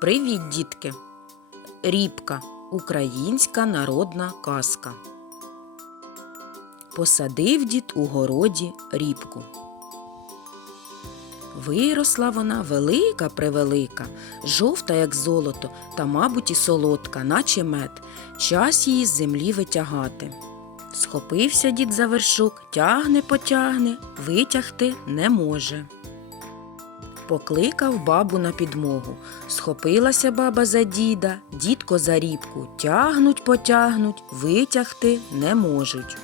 Привіт, дітки! Рібка українська народна казка. Посадив дід у городі рібку. Виросла вона велика превелика, жовта, як золото, та, мабуть, і солодка, наче мед. Час її з землі витягати. Схопився дід за вершок, тягне, потягне, витягти не може. Покликав бабу на підмогу. Схопилася баба за діда, дідко за рібку. Тягнуть, потягнуть, витягти не можуть.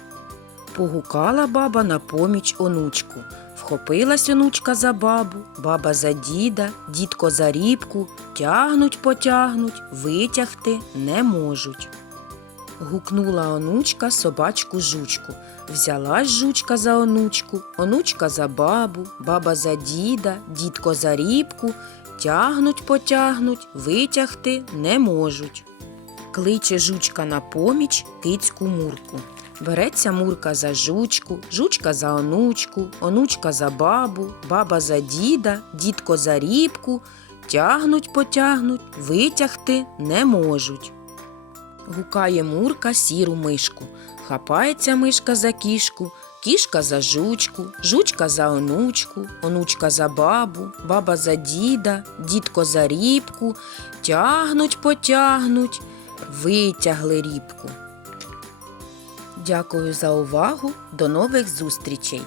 Погукала баба на поміч онучку. Вхопилась онучка за бабу, баба за діда, дідко за рібку. Тягнуть, потягнуть, витягти не можуть. Гукнула онучка собачку жучку. Взялась жучка за онучку, онучка за бабу, баба за діда, дідко за рібку. Тягнуть, потягнуть, витягти не можуть. Кличе жучка на поміч кицьку мурку. Береться мурка за жучку, жучка за онучку, онучка за бабу, баба за діда, дідко за рібку. Тягнуть, потягнуть, витягти не можуть. Гукає Мурка сіру мишку. Хапається мишка за кішку, кішка за жучку, жучка за онучку, онучка за бабу, баба за діда, дідко за рібку. Тягнуть, потягнуть, витягли рібку. Дякую за увагу. До нових зустрічей!